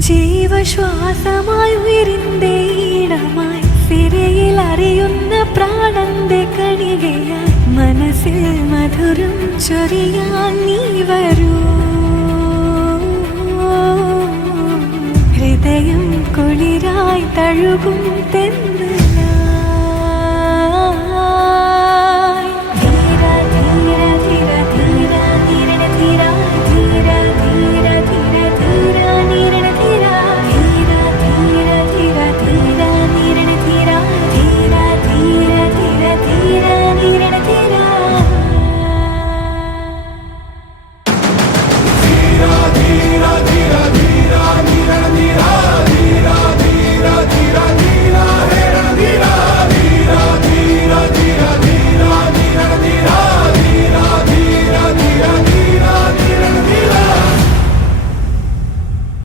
ജീവശ്വാസമായി ഉയരിന്റെ ഈണമായി സിരയിൽ അറിയുന്ന പ്രാണന്റെ കണികയായി മനസ്സിൽ മധുരം ചൊരിയാൻ നീ വരൂ. ഹൃദയം കുളിരായി തഴുകും തെൻ